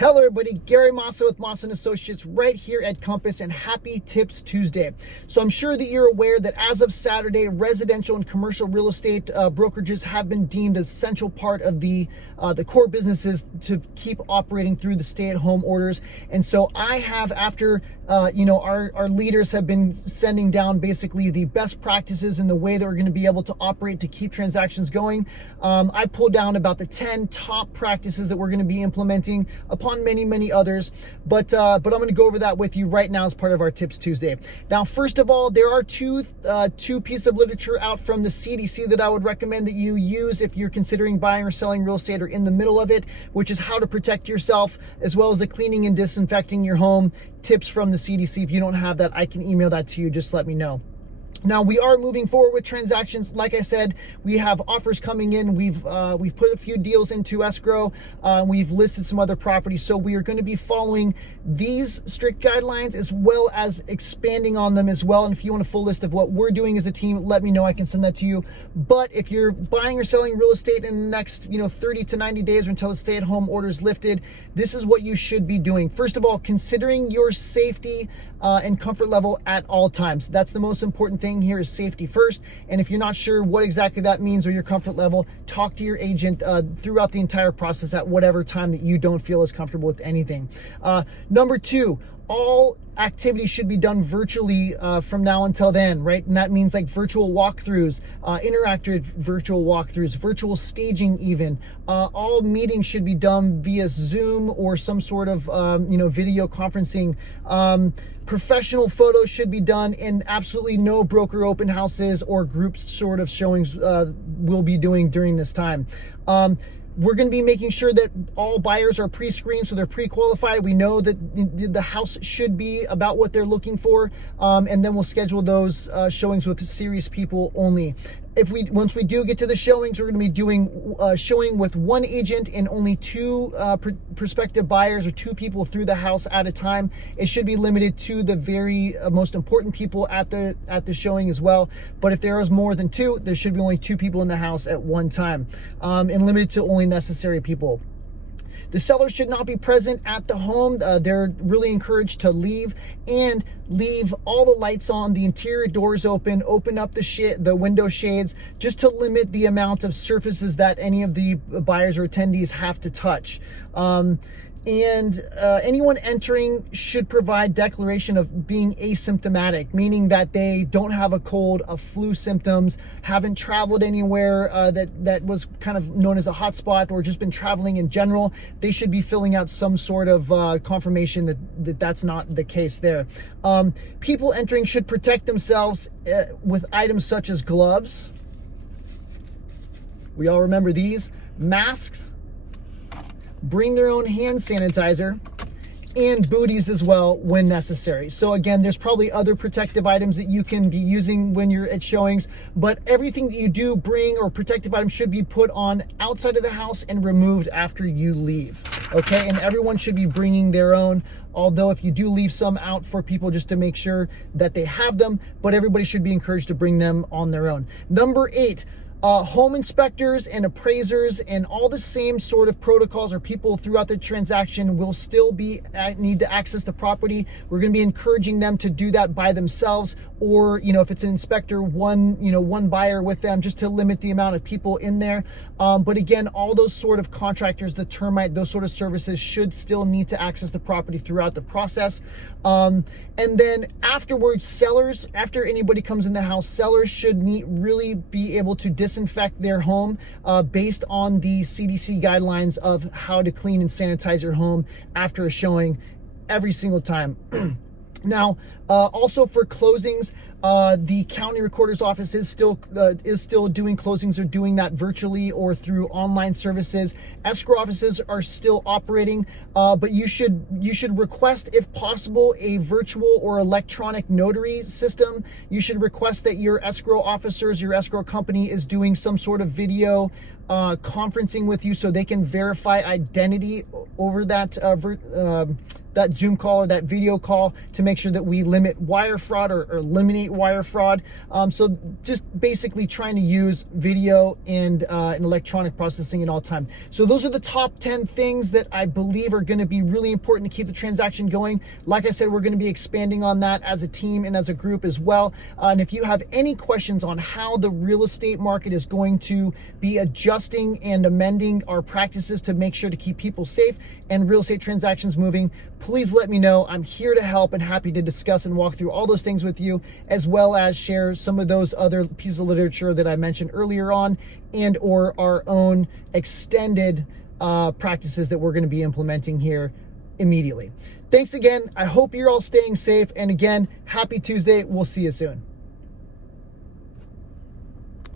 Hello everybody, Gary Massa with Massa & Associates right here at Campos, and happy Tips Tuesday. So I'm sure that you're aware that as of Saturday, residential and commercial real estate brokerages have been deemed an essential part of the core businesses to keep operating through the stay-at-home orders. And so I have, after our leaders have been sending down basically the best practices and the way that we're going to be able to operate to keep transactions going, I pulled down about the 10 top practices that we're going to be implementing upon many others, but I'm going to go over that with you right now as part of our Tips Tuesday. Now, first of all, there are two pieces of literature out from the CDC that I would recommend that you use if you're considering buying or selling real estate or in the middle of it, which is how to protect yourself, as well as the cleaning and disinfecting your home tips from the CDC. If you don't have that, I can email that to you. Just let me know. Now, we are moving forward with transactions. Like I said, we have offers coming in. We've put a few deals into escrow. We've listed some other properties. So we are going to be following these strict guidelines as well as expanding on them as well. And if you want a full list of what we're doing as a team, let me know. I can send that to you. But if you're buying or selling real estate in the next 30 to 90 days or until the stay-at-home order is lifted, this is what you should be doing. First of all, considering your safety and comfort level at all times. That's the most important thing here, is safety first. And if you're not sure what exactly that means or your comfort level, talk to your agent throughout the entire process at whatever time that you don't feel as comfortable with anything. Number two, all activity should be done virtually from now until then, right? And that means like virtual walkthroughs, interactive virtual walkthroughs, virtual staging even. All meetings should be done via Zoom or some sort of video conferencing. Professional photos should be done, and absolutely no broker open houses or group sort of showings will be doing during this time. We're going to be making sure that all buyers are pre-screened, so they're pre-qualified. We know that the house should be about what they're looking for, and then we'll schedule those showings with serious people only. Once we do get to the showings, we're going to be doing showing with one agent and only two prospective buyers or two people through the house at a time. It should be limited to the very most important people at the showing as well. But if there is more than two, there should be only two people in the house at one time, and limited to only necessary people. The seller should not be present at the home. They're really encouraged to leave all the lights on, the interior doors open up the window shades, just to limit the amount of surfaces that any of the buyers or attendees have to touch. Anyone entering should provide declaration of being asymptomatic, meaning that they don't have a cold, a flu symptoms, haven't traveled anywhere that was kind of known as a hotspot, or just been traveling in general. They should be filling out some sort of confirmation that that's not the case there. People entering should protect themselves with items such as gloves. We all remember these. Masks. Bring their own hand sanitizer, and booties as well when necessary. So again, there's probably other protective items that you can be using when you're at showings, but everything that you do bring or protective items should be put on outside of the house and removed after you leave, okay? And everyone should be bringing their own, although if you do leave some out for people just to make sure that they have them, but everybody should be encouraged to bring them on their own. Number 8, home inspectors and appraisers and all the same sort of protocols or people throughout the transaction will still need to access the property. We're going to be encouraging them to do that by themselves, or if it's an inspector, one buyer with them, just to limit the amount of people in there. But again, all those sort of contractors, the termite, those sort of services should still need to access the property throughout the process. And then afterwards, sellers, after anybody comes in the house, sellers should really be able to disinfect their home based on the CDC guidelines of how to clean and sanitize your home after a showing every single time. Now, also for closings, the county recorder's office is still doing closings. They're doing that virtually or through online services. Escrow offices are still operating, but you should request, if possible, a virtual or electronic notary system. You should request that your escrow officers, your escrow company, is doing some sort of video conferencing with you, so they can verify identity over that Zoom call or that video call, to make sure that we limit wire fraud or eliminate wire fraud. So just basically trying to use video and electronic processing at all time. So those are the top 10 things that I believe are going to be really important to keep the transaction going. Like I said, we're going to be expanding on that as a team and as a group as well. And if you have any questions on how the real estate market is going to be adjusting and amending our practices to make sure to keep people safe and real estate transactions moving, please let me know. I'm here to help and happy to discuss and walk through all those things with you, as well as share some of those other pieces of literature that I mentioned earlier on, and or our own extended practices that we're going to be implementing here immediately. Thanks again. I hope you're all staying safe. And again, happy Tuesday. We'll see you soon.